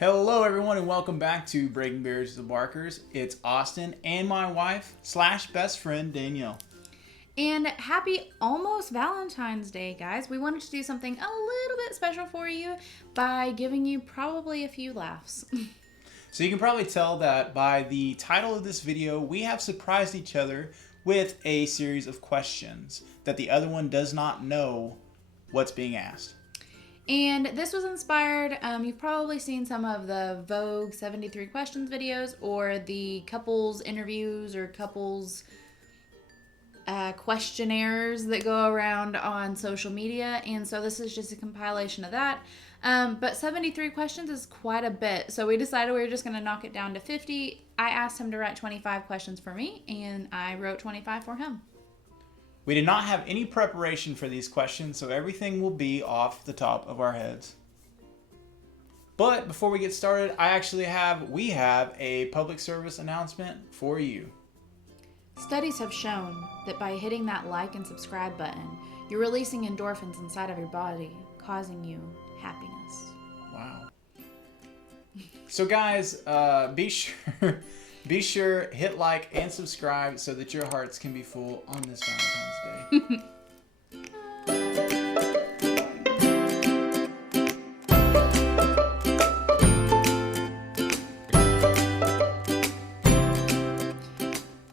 Hello everyone and welcome back to Breaking Barriers with the Barkers. It's Austin and my wife / best friend Danielle. And happy almost Valentine's Day, guys. We wanted to do something a little bit special for you by giving you probably a few laughs. So you can probably tell that by the title of this video, we have surprised each other with a series of questions that the other one does not know what's being asked. And this was inspired, you've probably seen some of the Vogue 73 questions videos or the couples interviews or couples questionnaires that go around on social media. And so this is just a compilation of that. But 73 questions is quite a bit. So we decided we were just going to knock it down to 50. I asked him to write 25 questions for me, and I wrote 25 for him. We did not have any preparation for these questions, so everything will be off the top of our heads. But before we get started, we have a public service announcement for you. Studies have shown that by hitting that like and subscribe button, you're releasing endorphins inside of your body, causing you happiness. Wow. So guys, be sure hit like and subscribe so that your hearts can be full on this Valentine's Day.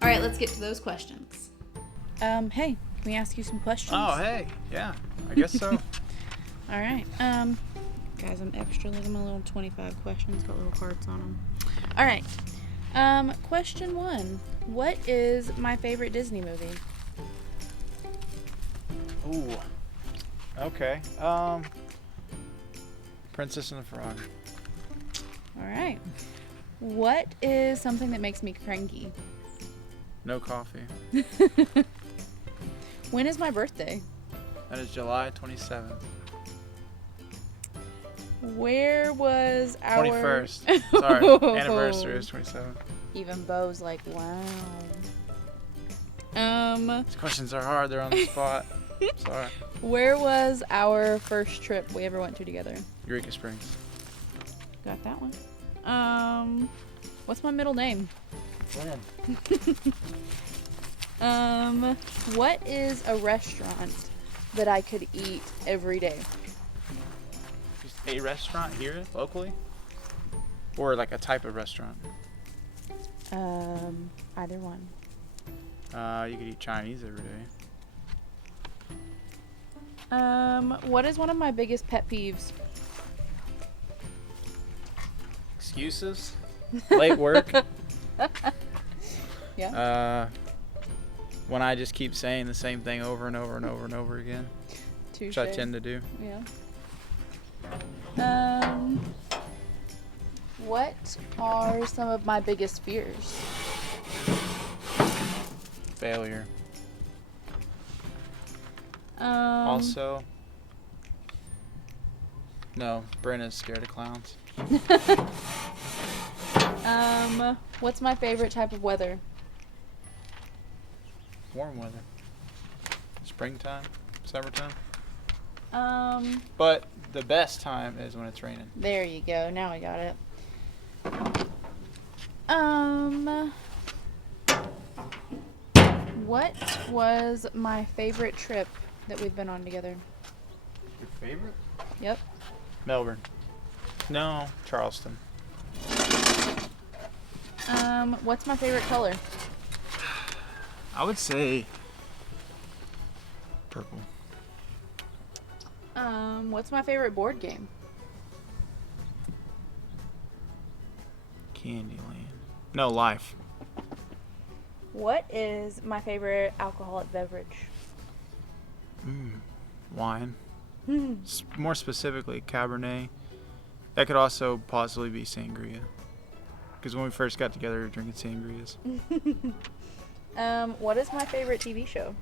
All right, let's get to those questions. Hey, can we ask you some questions? Oh, hey. Yeah, I guess so. All right. Guys, I'm extra. Look at my little 25 questions. Got little hearts on them. All right. Question 1. What is my favorite Disney movie? Ooh. Okay. Princess and the Frog. All right. What is something that makes me cranky? No coffee. When is my birthday? That is July 27th. Where was our... 21st. Sorry. Anniversary is 27th. Even Bo's like, wow. These questions are hard. They're on the spot. Sorry. Where was our first trip we ever went to together? Eureka Springs. Got that one. What's my middle name? What is a restaurant that I could eat every day? Just a restaurant here locally? Or like a type of restaurant? Either one. You could eat Chinese every day. What is one of my biggest pet peeves? Excuses? Late work? Yeah. When I just keep saying the same thing over and over and over and over again. Touché. Which I tend to do. Yeah. What are some of my biggest fears? Failure. Also. No, Brenna's scared of clowns. What's my favorite type of weather? Warm weather. Springtime, summertime. But But the best time is when it's raining. there you go. Now I got it. What was my favorite trip that we've been on together? Your favorite? Yep. Melbourne. No, Charleston. What's my favorite color? I would say purple. What's my favorite board game? Candyland. No, Life. What is my favorite alcoholic beverage? Wine. More specifically, Cabernet. That could also possibly be sangria. Because when we first got together, we were drinking sangrias. What is my favorite TV show?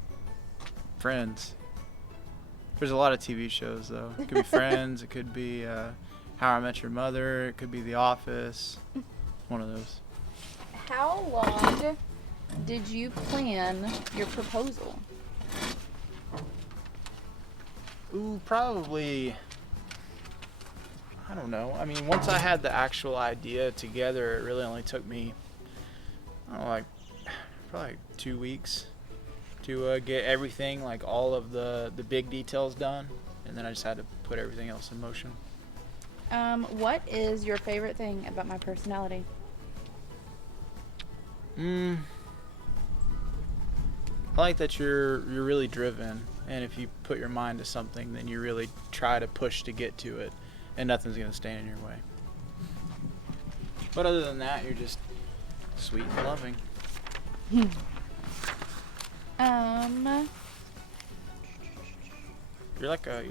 Friends. There's a lot of TV shows, though. It could be Friends. It could be How I Met Your Mother. It could be The Office. One of those. How long did you plan your proposal? Ooh, probably I don't know. I mean, once I had the actual idea together, it really only took me, I don't know, like probably like 2 weeks to get everything, like all of the big details done, and then I just had to put everything else in motion. What is your favorite thing about my personality? I like that you're really driven, and if you put your mind to something, then you really try to push to get to it, and nothing's gonna stand in your way. But other than that, you're just sweet and loving. You're like a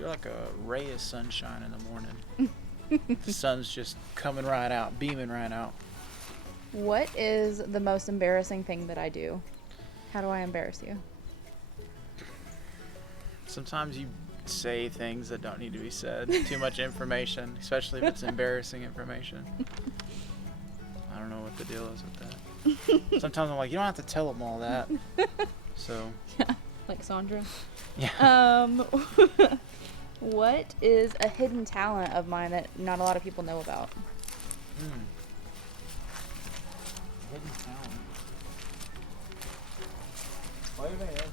ray of sunshine in the morning. The sun's just coming right out, beaming right out. What is the most embarrassing thing that I do? How do I embarrass you? Sometimes you say things that don't need to be said. Too much information, especially if it's embarrassing information. I don't know what the deal is with that. Sometimes I'm like, you don't have to tell them all that. So. Like Sandra? Yeah. What is a hidden talent of mine that not a lot of people know about? Hidden talent. Why do they have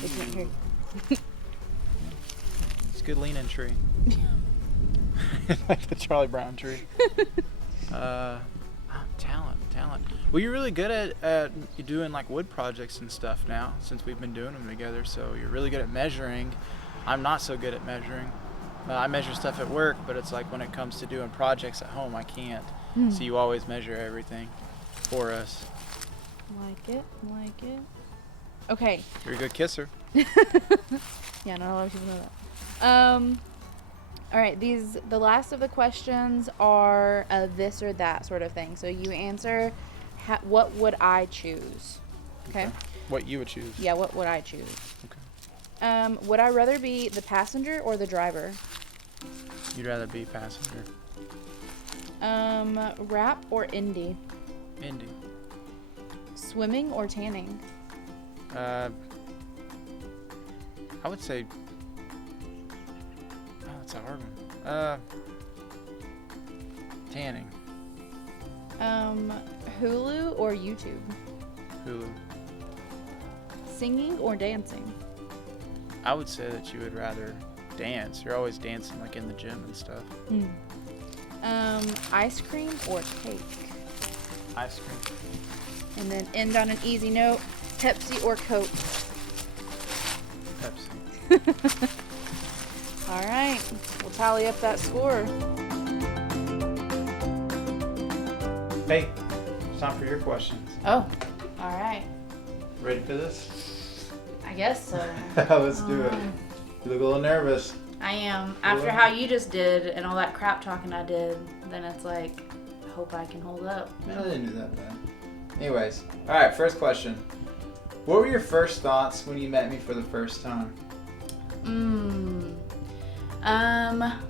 They can't hear you. It's a good leaning tree. Like the Charlie Brown tree. Talent. Well, you're really good at doing like wood projects and stuff now, since we've been doing them together. So you're really good at measuring. I'm not so good at measuring. I measure stuff at work, but it's like when it comes to doing projects at home, I can't. So you always measure everything for us. Like it. Okay. You're a good kisser. Yeah, not a lot of people know that. All right, the last of the questions are a this or that sort of thing. So you answer, what would I choose? Okay. What you would choose? Yeah, what would I choose? Okay. Would I rather be the passenger or the driver? You'd rather be passenger. Rap or indie? Indie. Swimming or tanning? I would say. Oh, that's a hard one. Tanning. Hulu or YouTube? Hulu. Singing or dancing? I would say that you would rather dance. You're always dancing, like in the gym and stuff. Ice cream or cake? Ice cream. And then end on an easy note, Pepsi or Coke? Pepsi. All right, we'll tally up that score. Hey, it's time for your questions. Oh, all right. Ready for this? I guess so. Let's do it. You look a little nervous. I am. After how you just did and all that crap talking I did, then it's like, I hope I can hold up. Man, I didn't do that bad. Anyways, all right, first question. What were your first thoughts when you met me for the first time?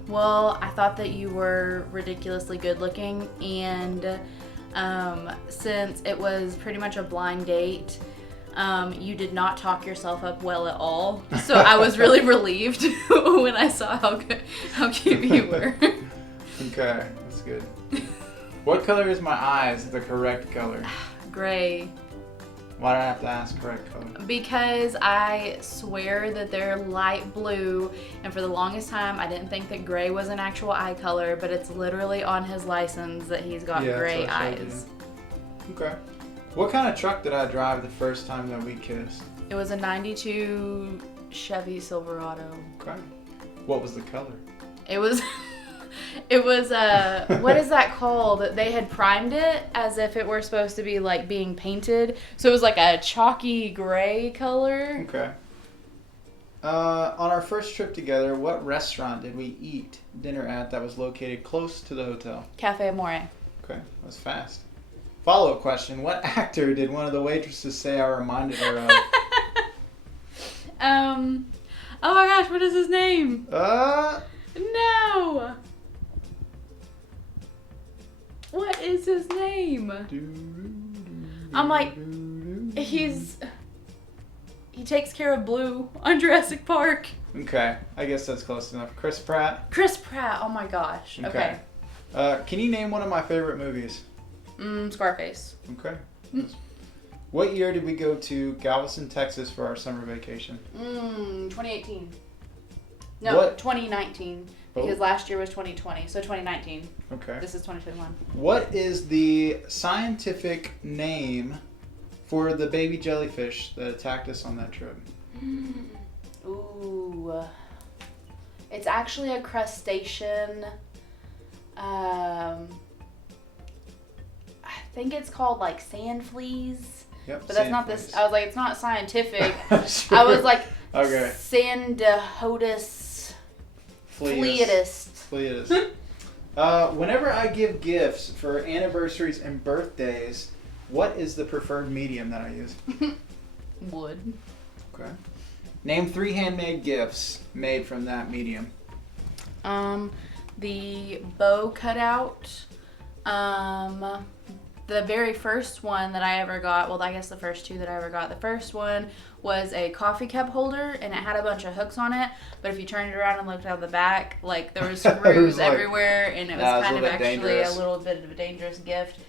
Well, I thought that you were ridiculously good looking, and since it was pretty much a blind date, you did not talk yourself up well at all. So I was really relieved when I saw how cute you were. Okay, that's good. What color is my eyes? The correct color. Gray. Why do I have to ask correct color? Because I swear that they're light blue, and for the longest time I didn't think that gray was an actual eye color, but it's literally on his license that he's got gray eyes. Okay. What kind of truck did I drive the first time that we kissed? It was a 92 Chevy Silverado. Okay. What was the color? It was what is that called? They had primed it as if it were supposed to be like being painted. So it was like a chalky gray color. Okay. On our first trip together, what restaurant did we eat dinner at that was located close to the hotel? Cafe Amore. Okay, that was fast. Follow-up question. What actor did one of the waitresses say I reminded her of? Oh my gosh, what is his name? No! What is his name? I'm like, he takes care of Blue on Jurassic Park. Okay, I guess that's close enough. Chris Pratt. Chris Pratt. Oh my gosh. Okay. Can you name one of my favorite movies? Scarface. Okay. What year did we go to Galveston, Texas for our summer vacation? 2018. No, What? 2019. Because last year was 2020, so 2019. Okay. This is 2021. What is the scientific name for the baby jellyfish that attacked us on that trip? Ooh. It's actually a crustacean. I think it's called like sand fleas. Yep. But that's not this. I was like, it's not scientific. Sure. I was like, okay. Sandihodus fleetus. Whenever I give gifts for anniversaries and birthdays, what is the preferred medium that I use? Wood. Okay. Name 3 handmade gifts made from that medium. The bow cutout. The very first one that I ever got, well, I guess the first 2 that I ever got. The first one was a coffee cup holder, and it had a bunch of hooks on it. But if you turned it around and looked out the back, like there was screws everywhere, and it was kind of actually a little bit of a dangerous gift.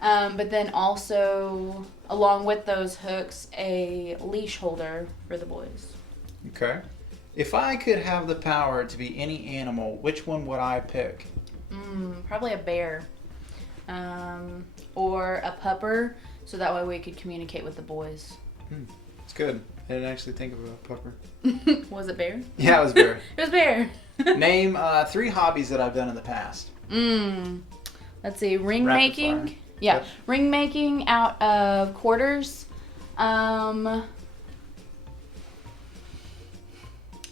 But then also, along with those hooks, a leash holder for the boys. Okay. If I could have the power to be any animal, which one would I pick? Probably a bear. Or a pupper, so that way we could communicate with the boys. It's good. I didn't actually think of a pupper. Was it bear? Yeah, it was bear. It was bear. Name 3 hobbies that I've done in the past. Let's see. Ring Rapid making. fire. Yeah. Yep. Ring making out of quarters.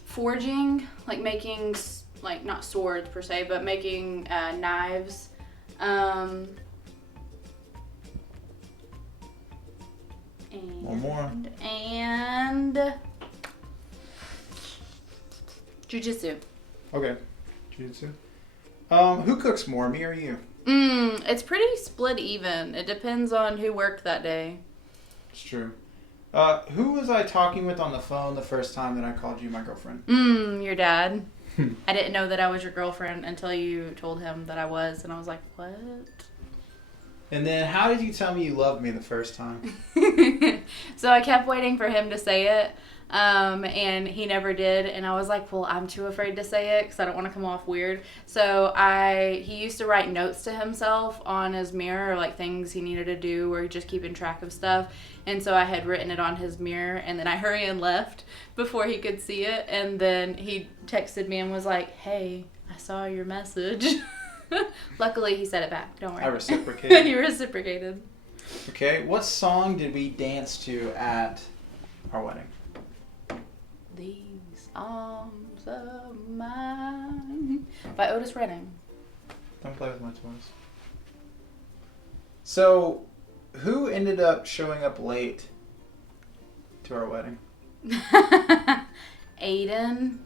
Forging, like making, like not swords per se, but making knives. One more. And jiu-jitsu. Okay. Jiu-jitsu. Who cooks more, me or you? It's pretty split even. It depends on who worked that day. It's true. Who was I talking with on the phone the first time that I called you my girlfriend? Your dad. I didn't know that I was your girlfriend until you told him that I was, and I was like, what? And then how did you tell me you loved me the first time? So I kept waiting for him to say it, and he never did, and I was like, well, I'm too afraid to say it because I don't want to come off weird. So he used to write notes to himself on his mirror, like things he needed to do or just keeping track of stuff. And so I had written it on his mirror, and then I hurried and left before he could see it. And then he texted me and was like, hey, I saw your message. Luckily, he said it back. Don't worry. I reciprocated. You reciprocated. Okay, what song did we dance to at our wedding? These arms of mine by Otis Redding. Don't play with my toys. So, who ended up showing up late to our wedding? Aiden,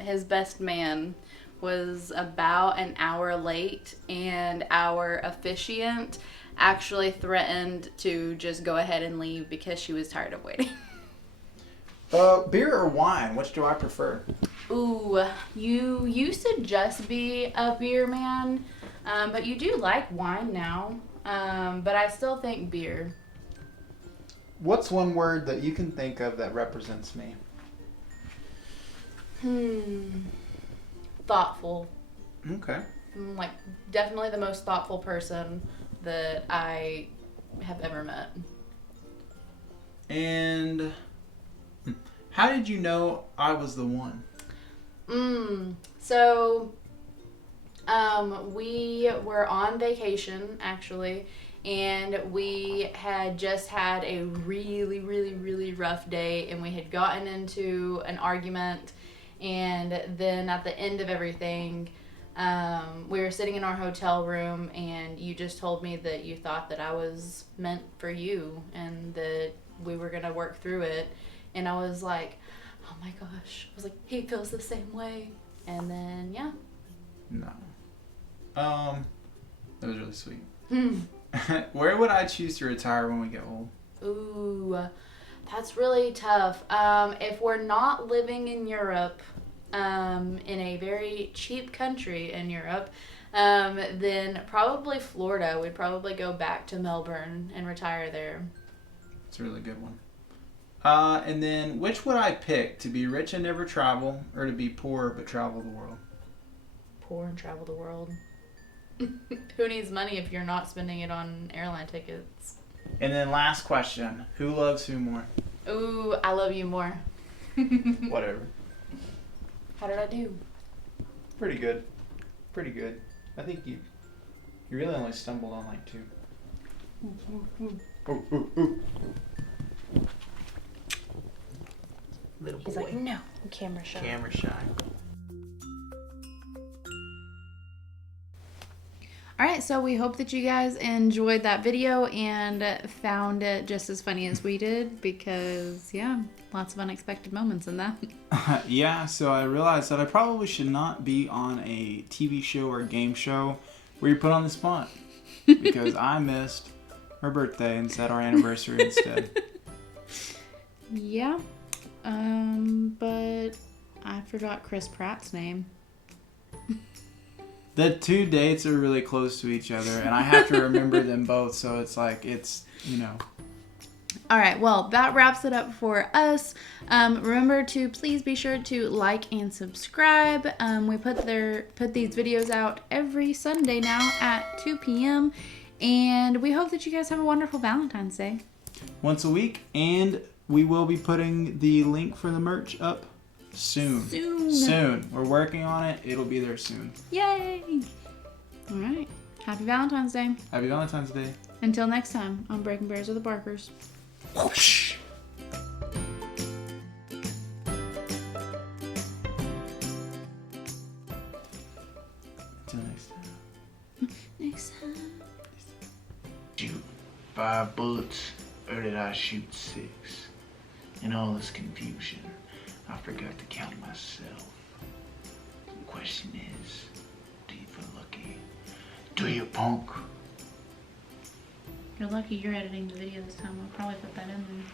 his best man, was about an hour late, and our officiant actually threatened to just go ahead and leave because she was tired of waiting. Beer or wine? Which do I prefer? Ooh, you used to just be a beer man, but you do like wine now. But I still think beer. What's one word that you can think of that represents me? Thoughtful. Okay. I'm like definitely the most thoughtful person that I have ever met. And how did you know I was the one? So we were on vacation actually, and we had just had a really, really, really rough day, and we had gotten into an argument, and then at the end of everything, we were sitting in our hotel room, and you just told me that you thought that I was meant for you and that we were going to work through it. And I was like, oh my gosh. I was like, he feels the same way. And then, yeah. No. That was really sweet. Where would I choose to retire when we get old? Ooh, That's really tough. If we're not living in Europe, in a very cheap country in Europe, then probably Florida. We'd probably go back to Melbourne and retire there. It's a really good one. And then, which would I pick? To be rich and never travel, or to be poor but travel the world? Poor and travel the world. Who needs money if you're not spending it on airline tickets? And then last question. Who loves who more? Ooh, I love you more. Whatever. How did I do? Pretty good. Pretty good. I think you really only stumbled on like 2. Ooh, ooh, ooh. Little boy. He's like, no, I'm camera shy. Camera shy. All right, so we hope that you guys enjoyed that video and found it just as funny as we did because, yeah, lots of unexpected moments in that. Yeah, so I realized that I probably should not be on a TV show or game show where you're put on the spot because I missed her birthday and said our anniversary instead. Yeah, but I forgot Chris Pratt's name. The 2 dates are really close to each other, and I have to remember them both, so it's like, All right, well, that wraps it up for us. Remember to please be sure to like and subscribe. We put these videos out every Sunday now at 2 p.m., and we hope that you guys have a wonderful Valentine's Day. Once a week, and we will be putting the link for the merch up soon. We're working on it. It'll be there soon. Yay! All right. Happy Valentine's Day. Happy Valentine's Day. Until next time on Breaking Bears with the Barkers. Whoosh. Until next time. Next time. Shoot 5 bullets, or did I shoot 6? In all this confusion, I forgot to count myself. The question is, do you feel lucky? Do you, punk? You're lucky you're editing the video this time. I'll probably put that in there.